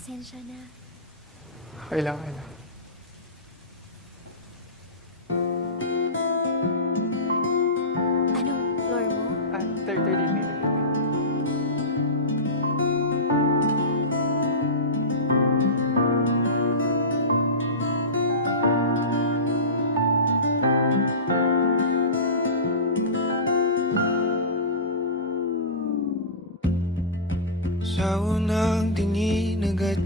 Pasensya na. Okay lang, okay lang. Anong floor mo? 30 meter. Sa unang tingin agad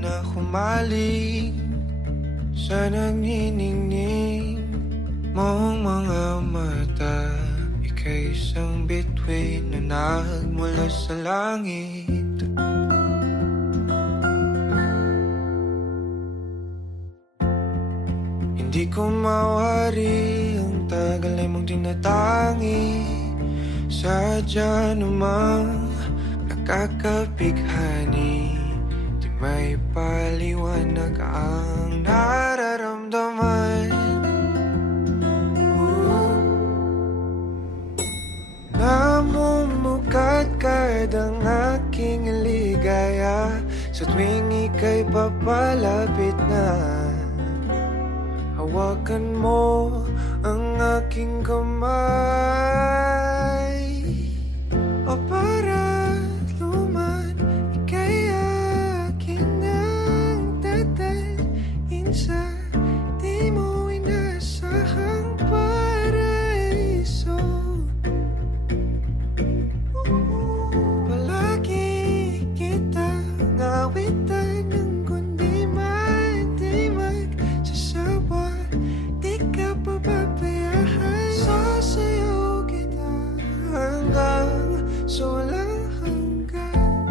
na humaling sa nagniningning mong mga mata. Ika'y isang bituin na nagmula sa langit. Hindi ko mawari ang tagal ay mong tinatangi. Sadya namang nakakapighani, di may paliwanag ang nararamdaman. Namumukadkad ang aking ligaya sa tuwing ika'y papalapit na. Hawakan mo ang aking kamay, o para luman, ika'y akin ang dadalhin sa di mo inasahang paraiso. Palagi kitang awitan ng kundi man di magsasawa. Di ka pababayaan, sasayaw kita hanggang sa walang hanggan.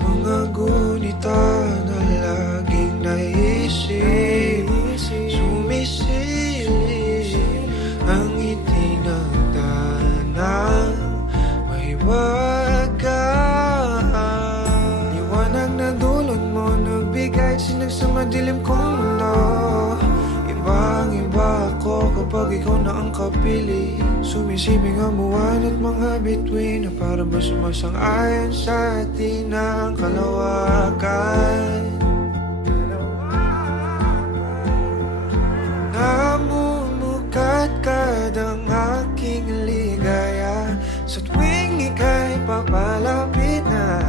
Mga gunita na laging naisip, sumisilip ang itinagdanang mahiwagaan. Liwanag na dulot mo, nagbigay sinag sa madilim kong mundo. Ibang-iba ako kapag ikaw na ang kapili. Sumisibing ang buwan at mga bituin na para ba sumasang-ayon sa atin ang kalawakan. Namumukadkad ang aking ligaya sa tuwing ika'y papalapit na.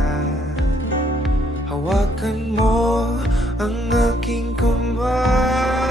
Hawakan mo ang aking kamay.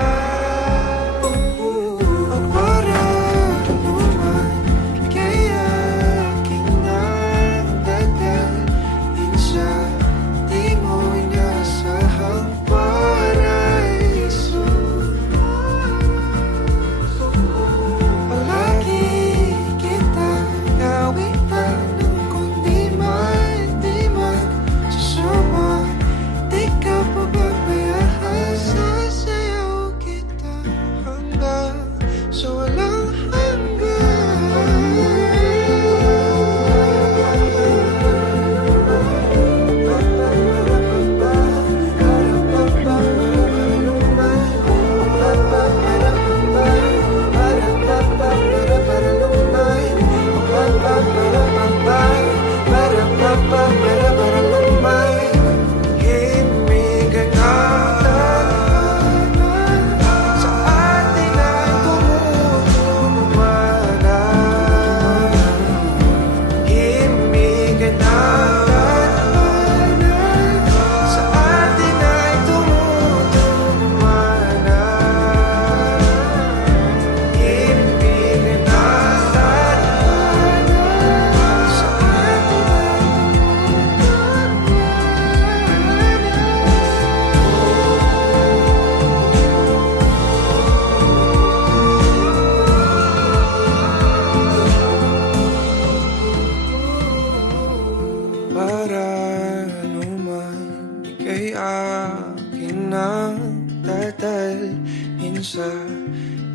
Sa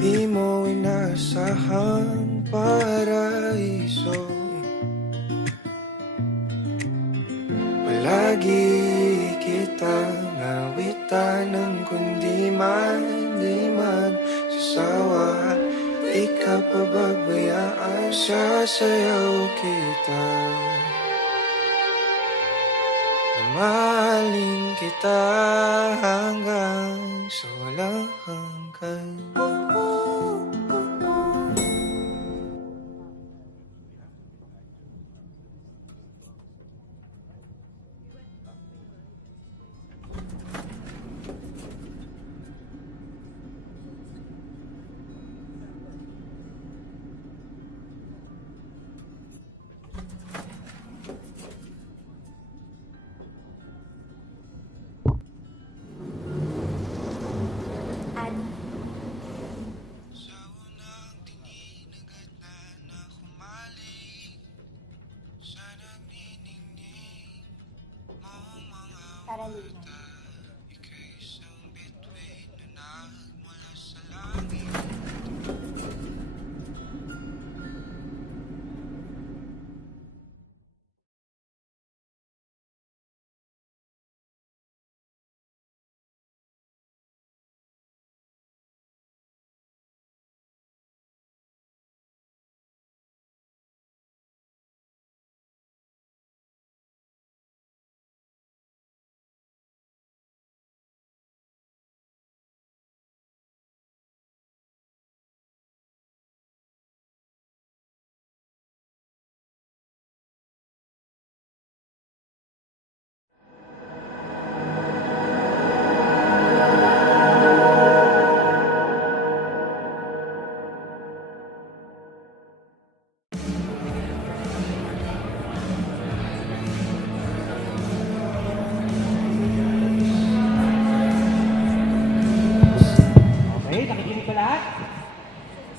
di mo inasahang paraiso. Palagi kitang awitan ng kundi man di man sasawa. Di di ka pababayaan. Sasayaw kita, mahalin kita hanggang sa walang hanggan.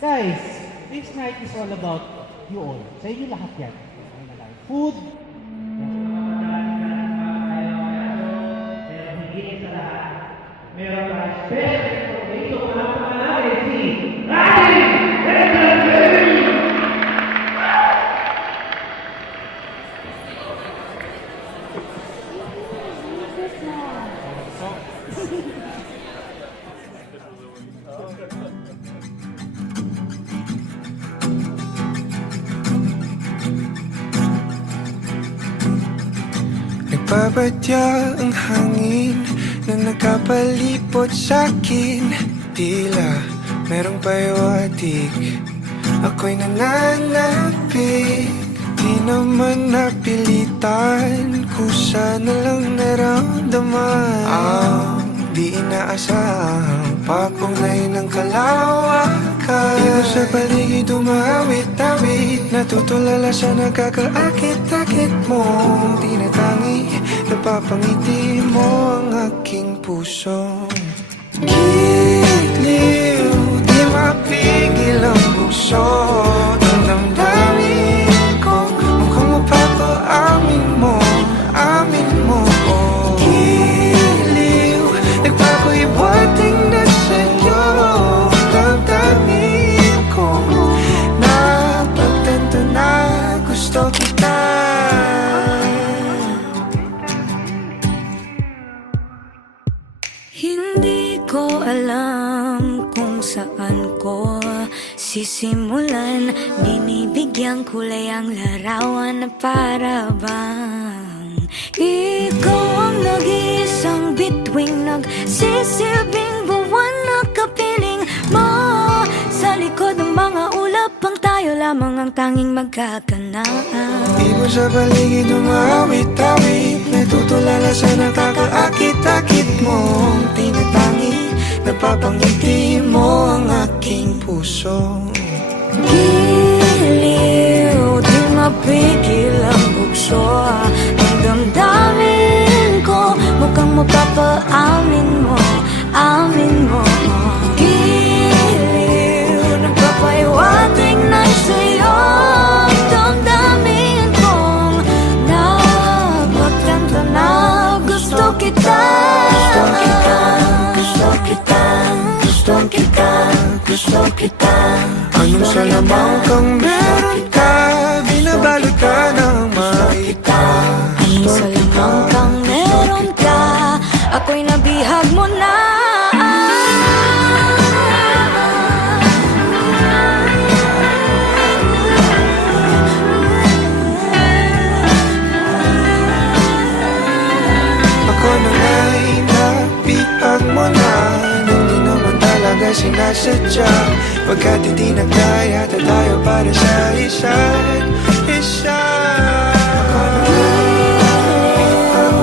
Guys, this night is all about you all. Sa inyo lahat yan. Food. Meron pa special dito para pangalawin si Ryan! Nagpapatya ang hangin na nakapalipot sa'kin. Tila merong payawatig, ako'y nananapig. Di naman napilitan, kusa na lang naramdaman ang di inaasahang papunay ng kalawakan. Ito sa paligid umawit-awit, natutulala sa nakakaakit-akit mong tinatangi. Napapangiti mo ang aking puso. Giliw, di mapigil ang bukso ng damdamin ko. Mukhang mapapaamin mo, amin mo. Giliw, nagpapahiwating na sa'yo damdamin ko. Napagtanto na gusto kita. Hindi ko alam kung saan ko sisimulan. Binibigyan kulay ang larawan na para bang ikaw ang nag-iisang bituing, nagsisilbing buwan na kapiling mo. Sa likod ng mga ulap ang tayo lamang ang tanging magkakanaan. Ibon sa paligid umawit-awit, natutulala sa nakakaakit-akit mong tinatangi. Napapangiti mo ang aking puso. Giliw, di mapigil ang bukso ng damdamin ko. Mukhang mapapaamin mo, amin mo. Giliw, nagpapahiwatig na sa'yo damdamin kong napagtanto na gusto kita. Gusto kita, gusto kita, gusto kita. Anong salamang kang meron ka, binabalot ka ng maita. Anong salamang kang meron ka, ako'y nabihag mo na. sinasadya. Pagkat hindi na kaya tayo para sa isa't isa.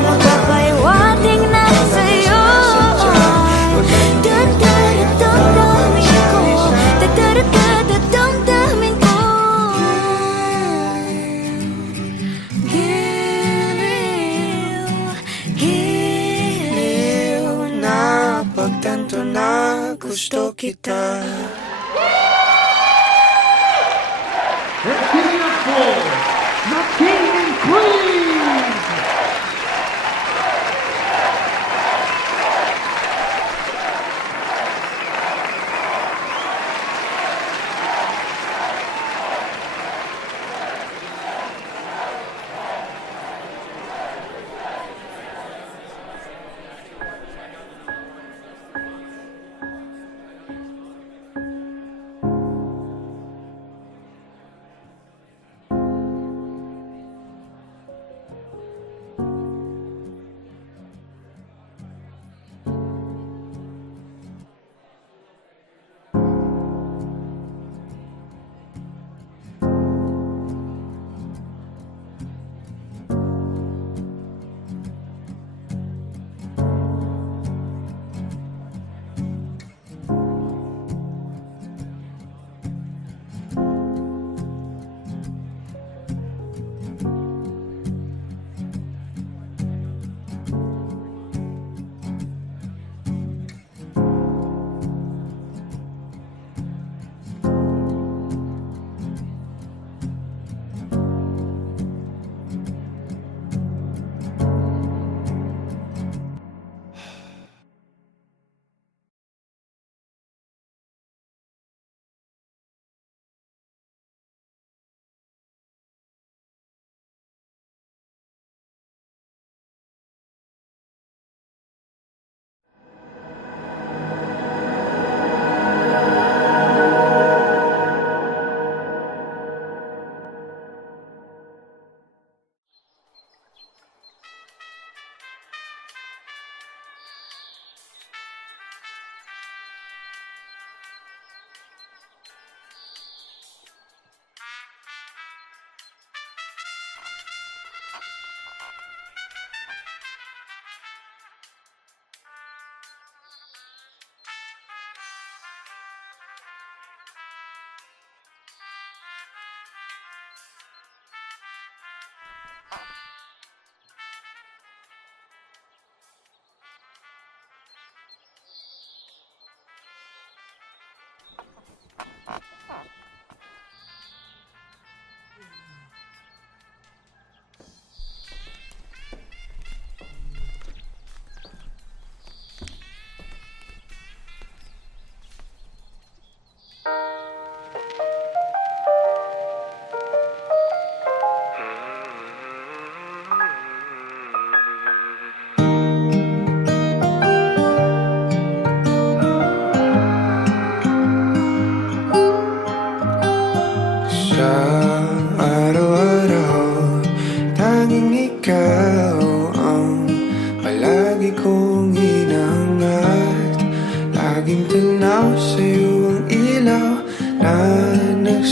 Magpapahiwatig na sa'yo. Damdamin ko. Giliw Na pagtanto na gusto kita. Let's give it up for the King and Queen!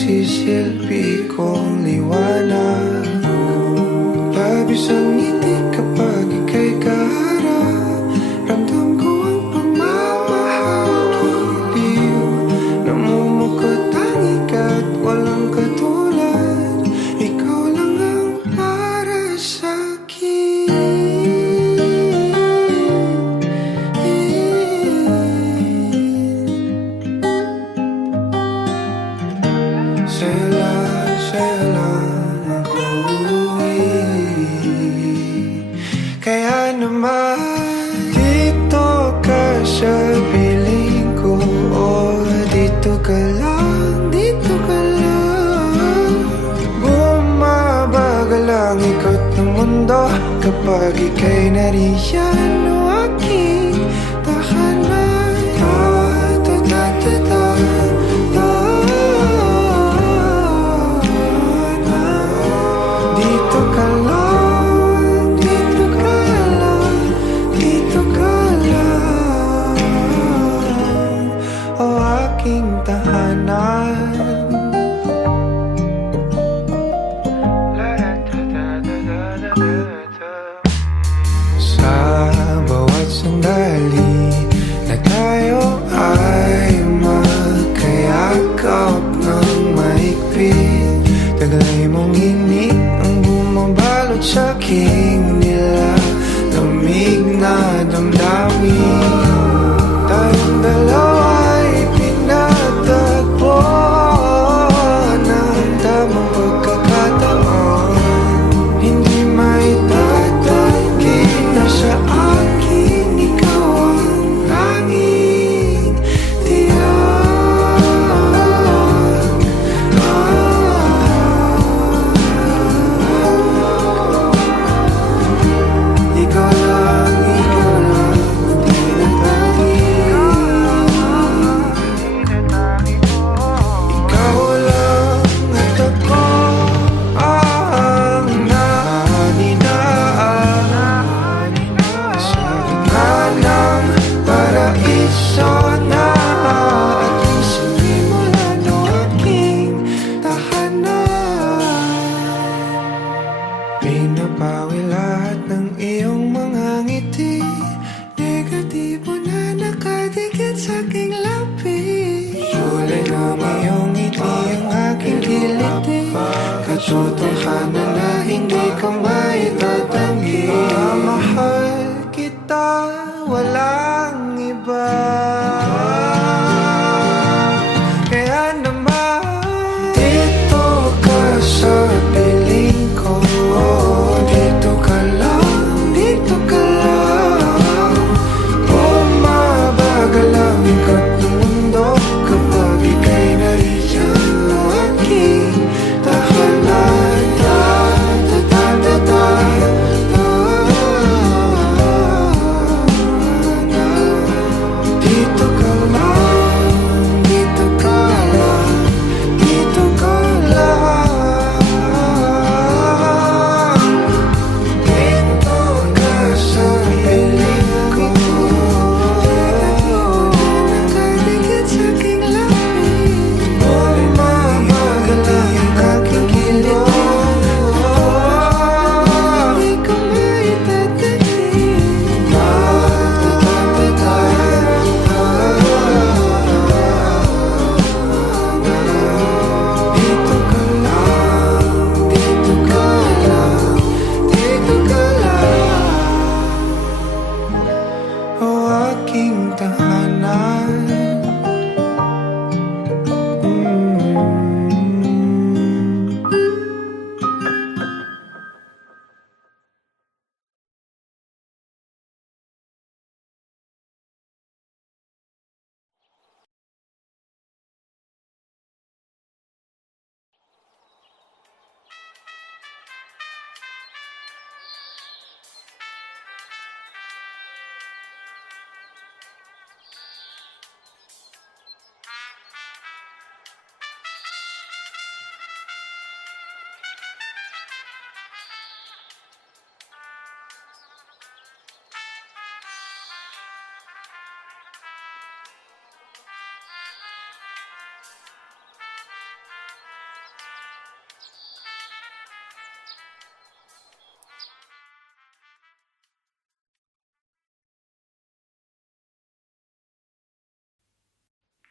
nagsisilbi kong liwanag. Labis ang ngiti kapag ika'y kaharap. Ramdam ko ang pagmamahal, giliw. Namumukot tangi ka't walang katulad. Ikaw lang ang para sa'kin. Sa'yo lang ako kaya naman dito ka sa piling ko. Oh, dito ka lang, dito ka lang. Bumabagal ang ikot ng mundo kapag ika'y nariyan o aking tahanan. Dito ka lang, dito ka lang, dito ka lang. Oh, namin, tayong dalawa'y pinatagpo ng tamang pagkakataon. Hindi maitatanggi na sa akin ikaw ang tanging tiyak. Ikaw lang, tinatanggi. Ikaw lang at ako ang naninaan sa gitna ng paraiso na ating sinimulan o aking tahanan. Pinapawi lahat ng iyong mga ngiti, negatibo na nakadikit sa aking labi. Kulay ng iyong ngiti ang aking kiliti, katotohanan na hindi ka maitatanggi. Mahal kita, walang iba. Kaya naman dito ka sa piling ko, dito ka lang, dito ka lang. Bumabagal ang ikot ng mundo kapag ika'y nariyan o aking tahanan. Dito ka lang, dito ka lang, dito ka lang. Dito ka sa piling ko, nakadikit sa aking labi. Bumabagal ang aking kilid, hindi ko maitatanggi. Dito ka lang, dito ka lang, dito ka lang. O aking tahanan.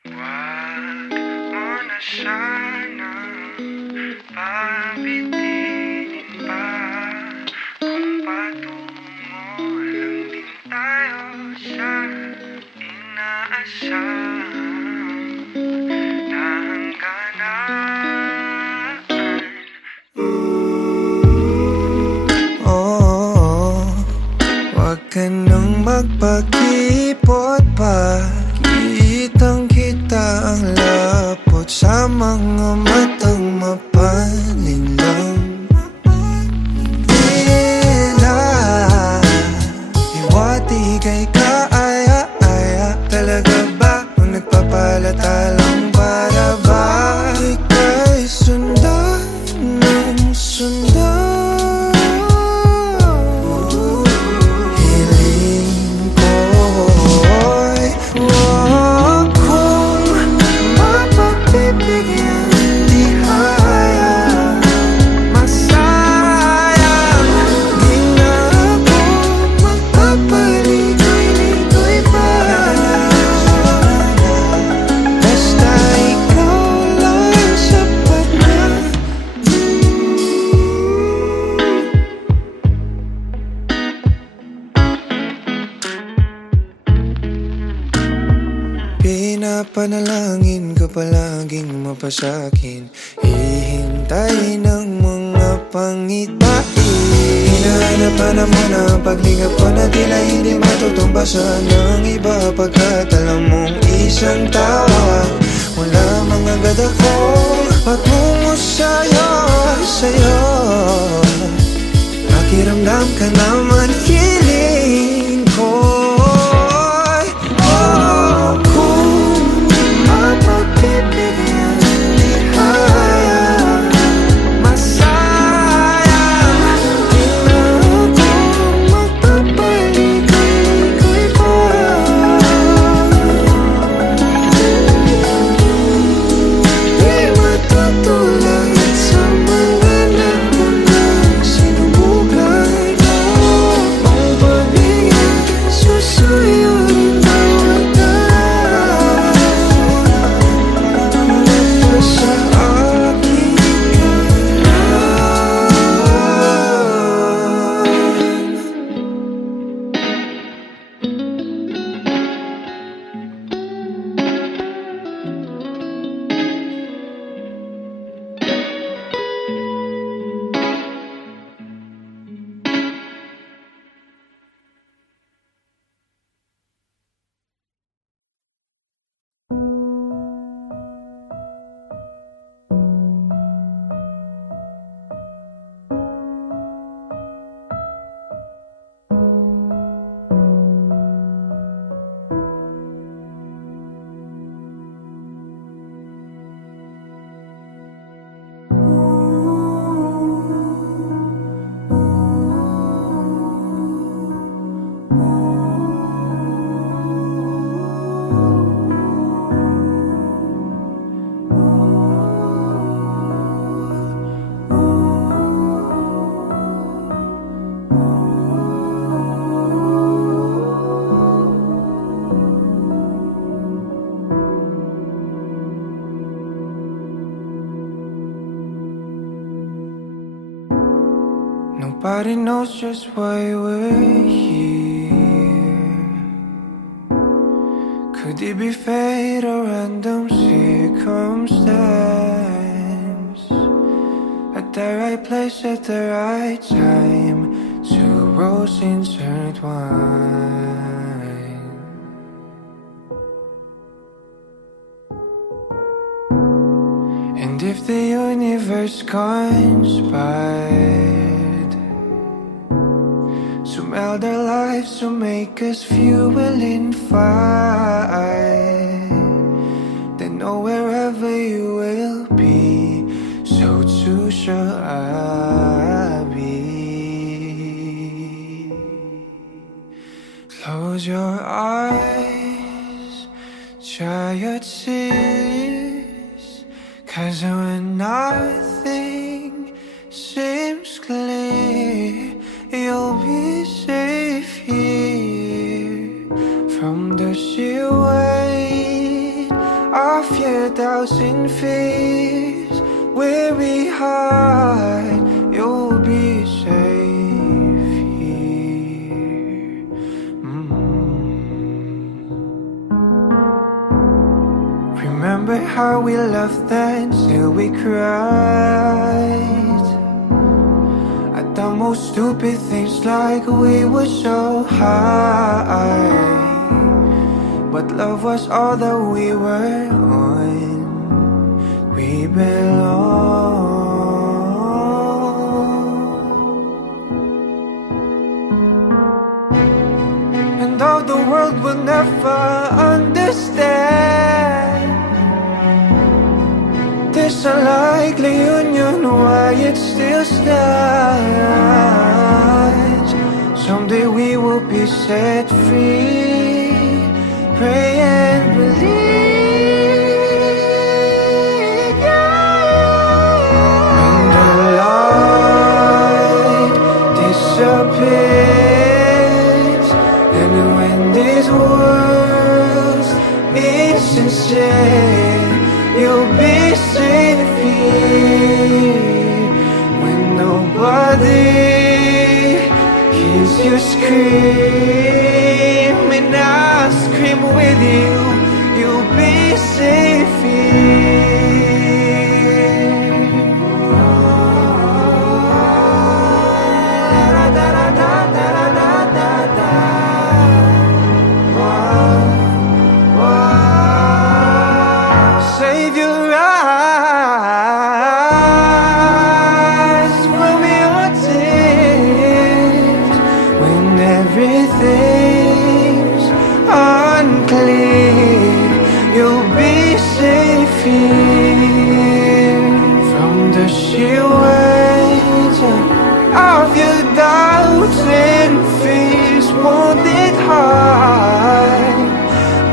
Wag mo na sanang pabitinin pa, kung patungo lang din tayo sa inaasahang na hangganan. Wag ka nang magpakipot pa, kitang kita ang lapot sa mga matang mapalinlang. Tila iwatigay ka, aya-aya. Talaga ba kung nagpapalata lang para ba ika'y sundan ng sundan? Hiling ko'y pinapanalangin ka palaging mapasakin. Hihintay ng mga pangitain. Hinahanap-hanap mo na ang paglingap ko na tila hindi matutumbasan ng iba. Pagkat alam mong isang tawag mula mga gada ko patungo sa'yo, sa'yo. Pakiramdam ka naman hiling ko. Nobody knows just why we're here. Could it be fate or random circumstance? At the right place at the right time, two roads intertwine. And if the universe conspired to meld our lives to make us fuel and fire, then know wherever you will be, so too shall I be. Close your eyes, dry your tears, 'cause when nothing seems clear, you'll be safe here from the sheer weight of your doubts and fears. Weary heart, you'll be safe here. Remember how we laughed until we cried at the most stupid things, like we were so high. But love was all that we were on. We belong. And though the world will never understand this unlikely union, why it still stands. Someday we will be set free. Pray and believe, yeah. When the light disappears, and when this world's insincere, you'll be safe here. When nobody hears you scream, and I scream with you. you'll be safe here. Save your eyes from your tears when everything's unclear. You'll be safe here from the sheer weight of your doubts and fears. Won't it hide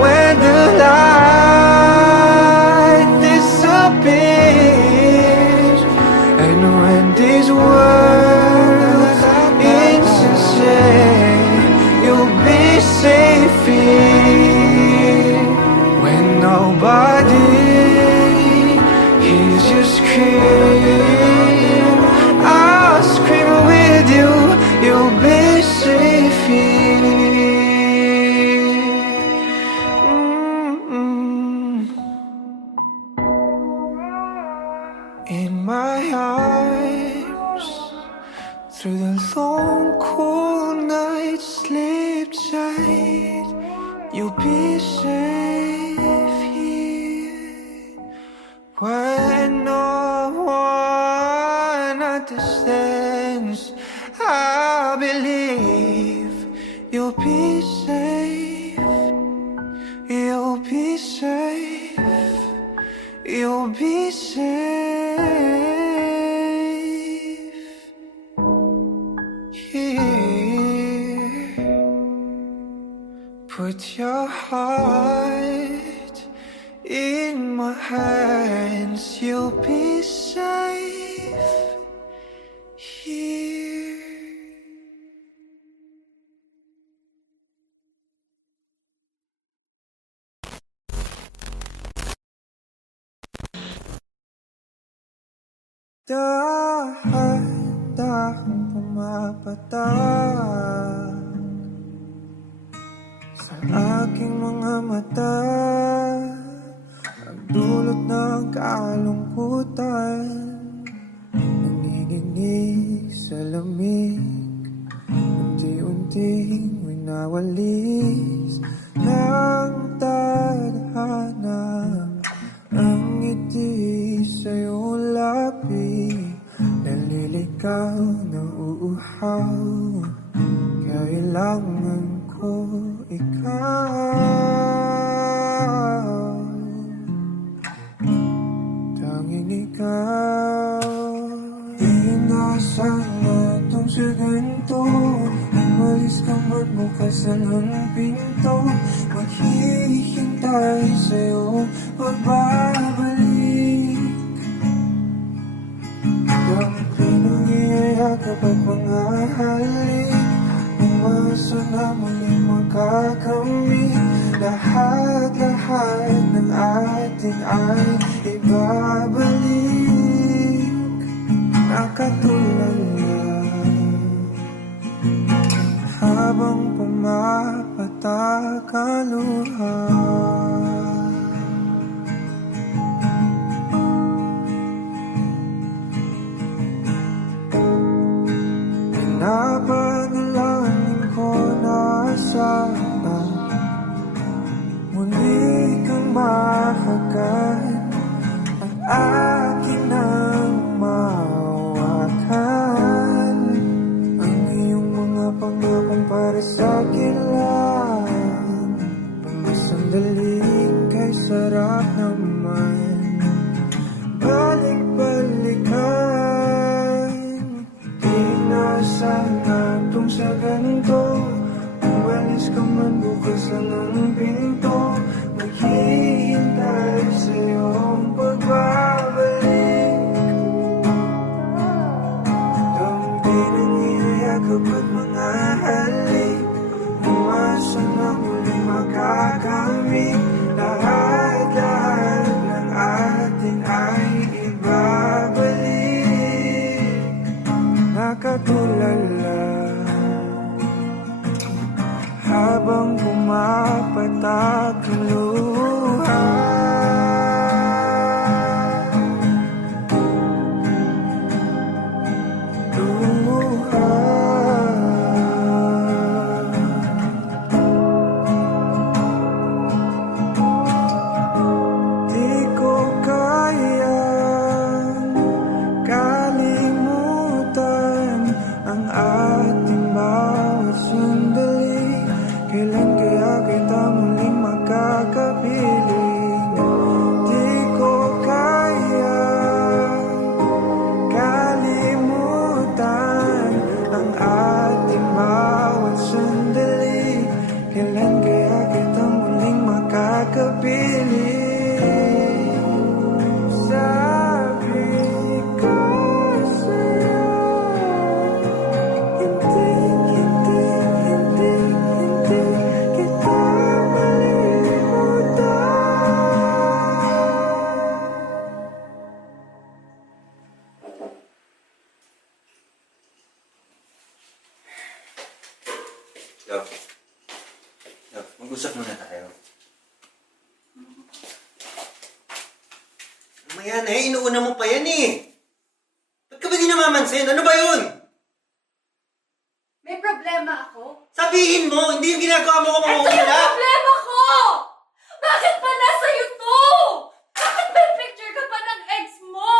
when the light disappears, and when these words insincere, you'll be safe here when nobody hears you scream. I'll scream with you, you'll be safe here. In my arms, through the long cool night, sleep tight, you'll be safe here. When no one understands, I believe you'll be safe. You'll be safe. You'll be safe here. Put your heart in my hands. You'll be safe here. Dahan-dahang pumapatak sa aking mga mata, ang dulot ng kalungkutan, nanginginig sa lamig, unti-unting winawalis ng tadhana. Ang ngiti sa iyong labi, naliligaw na uuhaw. Kailangan ko ikaw, tanging ikaw. Inaasahan mo itong sa ganito, umalis ka man bukas ng pinto. Maghihintay sa'yo pagbabalik. Dami pinag-iayakap at mga halik, umasa na muli magkakamit. Lahat-lahat ng atin ay ibabalik, nakatulala habang pumapatak ang luha. Pinapanalangin ko na sana muli kang mahagan at akin ang mahawakan. Ang iyong mga pangakong para sa akin lang, pamasandaling kay sarap naman balik-balikan. Sana itong sa ganito, umalis ka man bukas ng pinto. Maghihintay sa iyong pagbabalik. Dampi ng iyayakap at mga halik, umasa na muli makakamit. Lahat-lahat ng atin ay ibabalik, nakatulala habang pumapatak ang luha. Yan eh, inuuna mo pa yan eh. Ba't ka ba di namamansin? Ano ba yun? May problema ako? Sabihin mo, hindi yung ginagawa mo ko Ito yung mamuhula. problema ko! Bakit pa nasa to? Bakit may picture ka pa ng ex mo?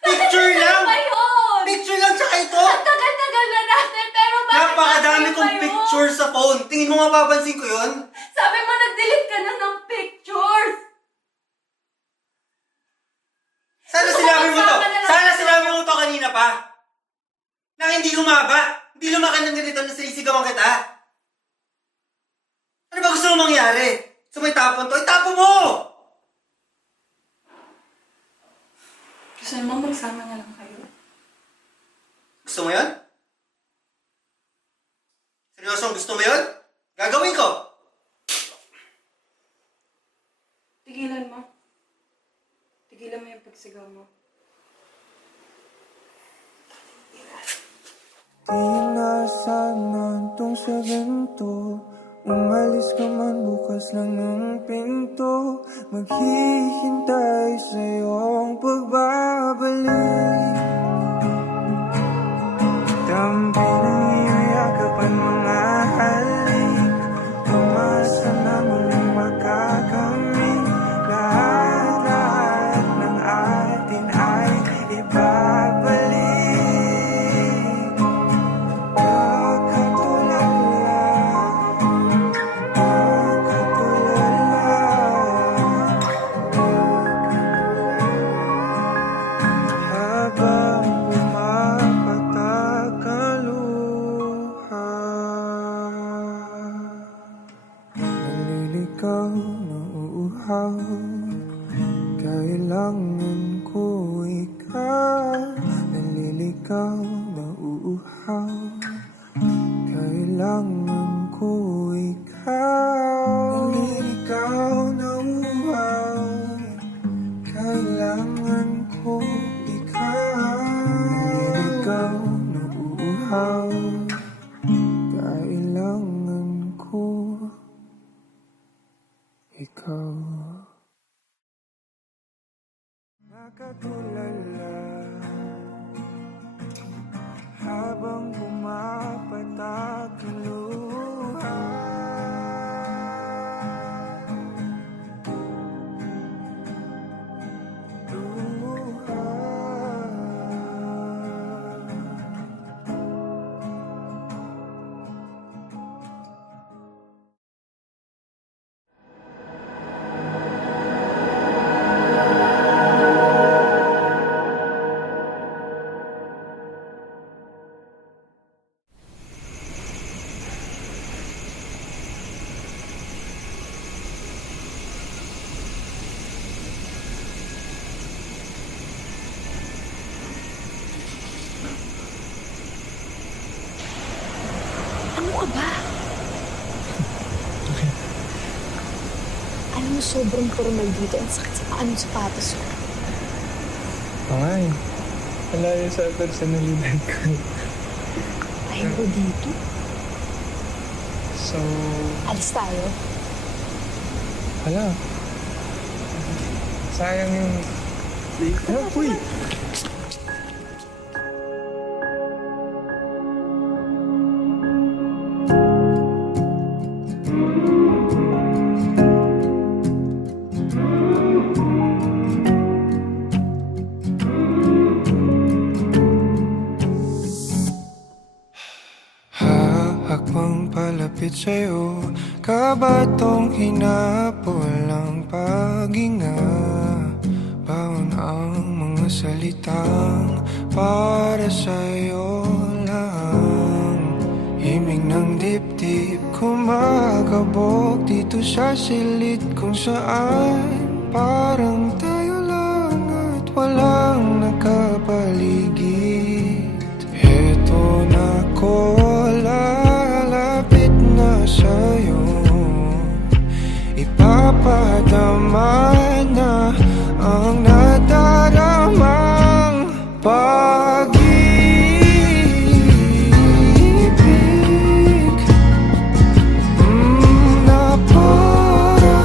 Picture lang! Ba yun? Picture lang tsaka ito! Ang tagal-tagal na natin, pero bakit Napakadami nasa kong iba yun? picture sa phone. Tingin mo mapapansin ko yun? Sabi mo nag-delete ka na ng pictures! Sana sinabi mo to! Sana sinabi mo to kanina pa! Na hindi lumaba! Hindi lumakan ng ganito na sinisigawan kita! Ano ba gusto mo mangyari? Gusto mo itapon to? Itapon mo! Gusto mo magsama na lang kayo? Gusto mo yun? Seryosong gusto mo yun? Gagawin ko! Tigilan mo. Tigilan mo yung pagsigaw mo. Di na sana tong sa ganito. Umalis ka man bukas lang ng pinto. Maghihintay sa iyong pagbabalik. Dampi ng iyong yakapan mga halik. Umasa na muling makakamit. Lahat ng atin ay ibabalik. Kailangan ko ikaw. Naliligaw na uuhaw. Kailangan ko ikaw. Naliligaw na uuhaw. Kailangan ko ikaw. Naliligaw na uuhaw. Kailangan ko ikaw. Nakatulala habang pumapatak ang luha. Ano ka ba? Alam mo, sobrang formal dito. Ang sakit sa paa ng sapatos ko. Ay, malayo sa personalidad ko. Ayaw ko dito. So, Alis tayo. wala. Sayang yung... Ano, uy! Hakbang palapit sa'yo, kabatong hinapol ang paghinga. Baon ang mga salitang para sa'yo lang. Himig ng dibdib kumakabog dito sa silid kung saan parang tayo lang at walang nakapaligid. Heto na ko, lalapit na sa'yo. Ipapadama na ang nadaramang pag-ibig na parang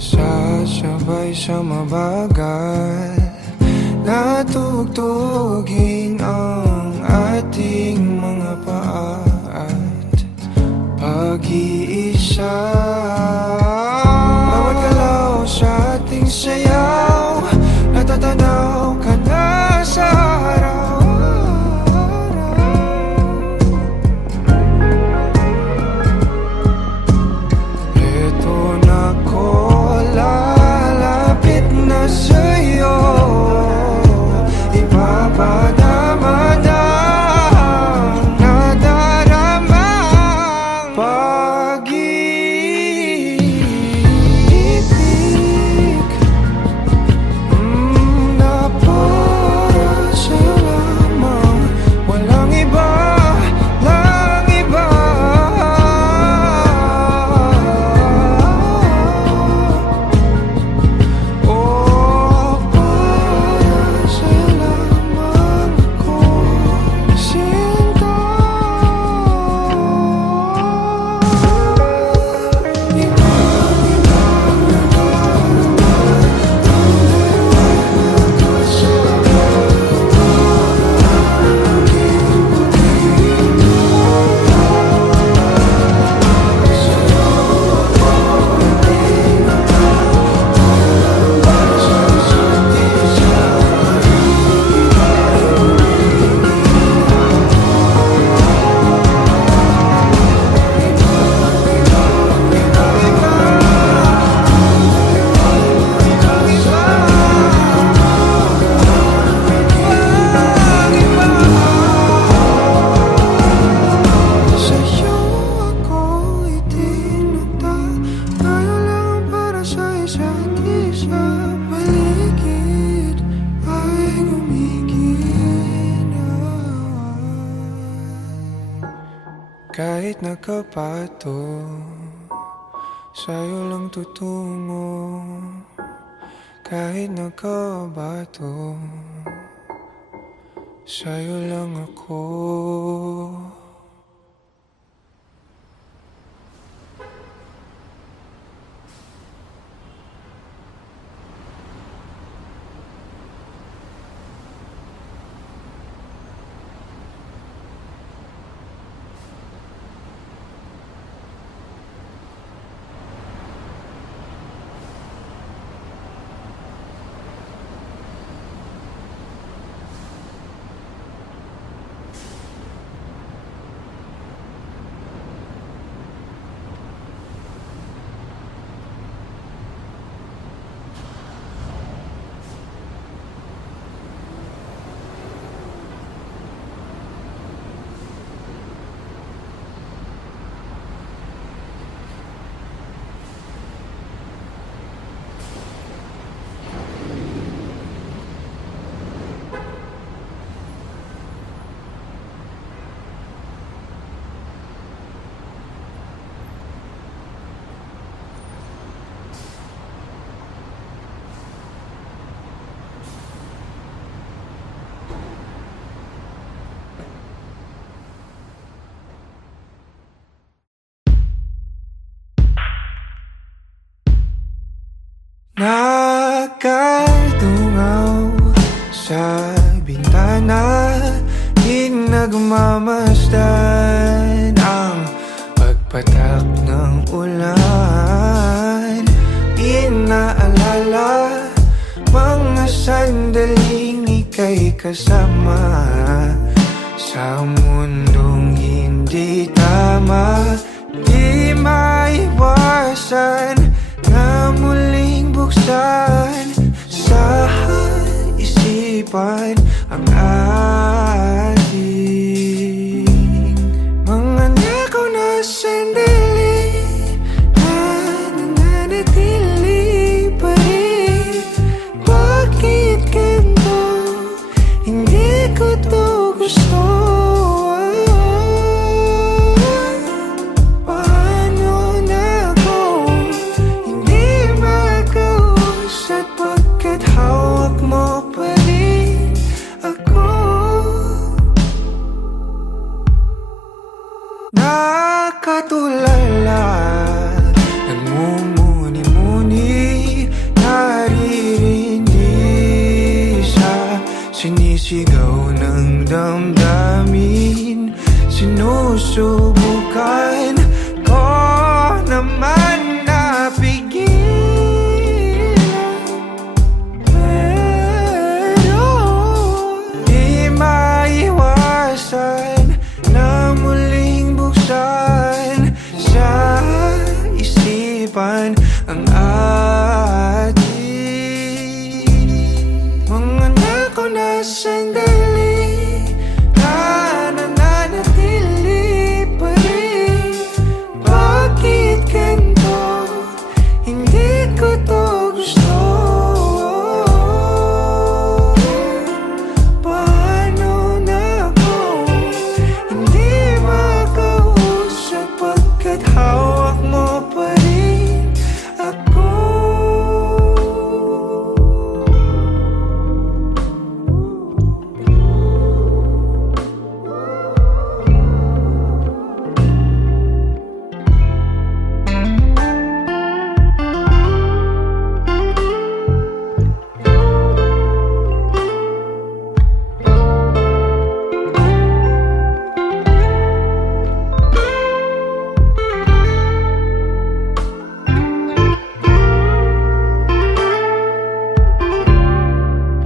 Sasabay sa mabagal na tugtugin ang ating mga paa at pag-iisa. Bawat galaw sa ating sayaw, natatanaw ka na sa araw. Eto na ko, lalapit na sa'yo, ipapadama na ang nadaramang pag-ibig na para sa'yo lamang, walang iba, lang iba. Oh, para sa'yo lamang ako sinta. Sa'yo ako itinata, tayo lang para sa isa't isa. Paligid ay gumiginaw. Kahit nakapato, sa'yo lang tutungo. Kahit nakabato, sa'yo lang ako. Nakatungaw sa bintana, di nagmamasdan ang pagpatak ng ulan. Inaalala mga sandaling ika'y kasama sa mundong hindi tama. Di maiwasan na muling buksan sa isipan ang ating mga nakaw na sandali na nananatili pa rin. Bakit ganito? Hindi ko to gusto. Paano na kung hindi makausap? ang ating mga nako na sandali na nananatili pa rin. Bakit ganito? Hindi ko to gusto. Paano na ako hindi makausap pagkat hawak mo pa rin ako.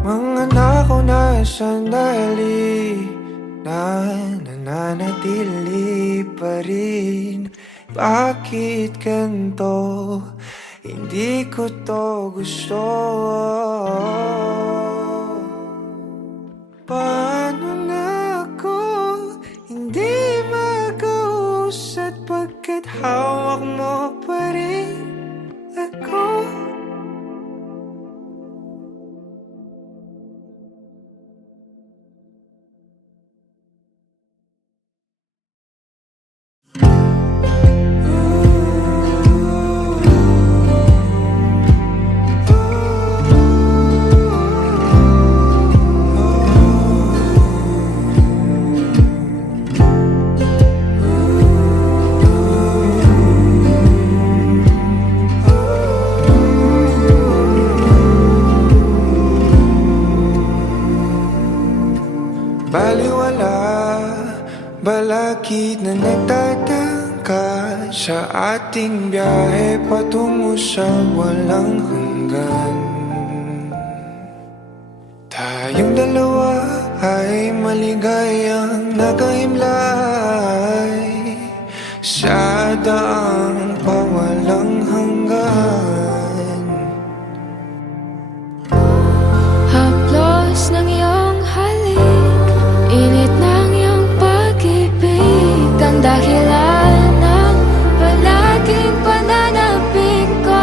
Mga nako na sandali na nananatili pa rin. Bakit ganito? Hindi ko to gusto. Paano na ako hindi makausap pagkat hawak mo pa rin ako. Baliwala, balakid na nagtatangka sa ating biyahe patungo sa walang hanggan. Tayong dalawa ay maligayang nagahimlay sa daang pawalang hanggan. Haplos ng iyong halik, init ng iyong pag-ibig, ang dahilan ng palaging pananabik ko.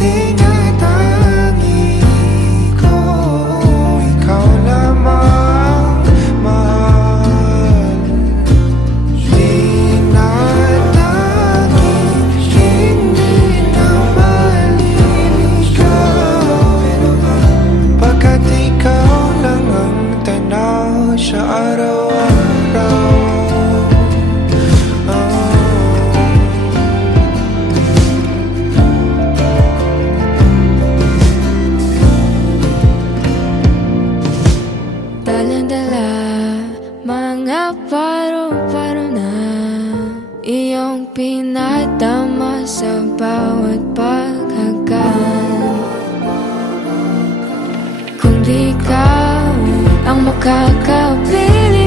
Tinatangi ko, ikaw lamang mahal. Tinatangi, hindi na maliligaw, pagkat ikaw lang ang tanaw sa araw-araw. Dala-dala, mga paro-paro na iyong pinadama sa bawat paghagan. Kung di ka ang makakapili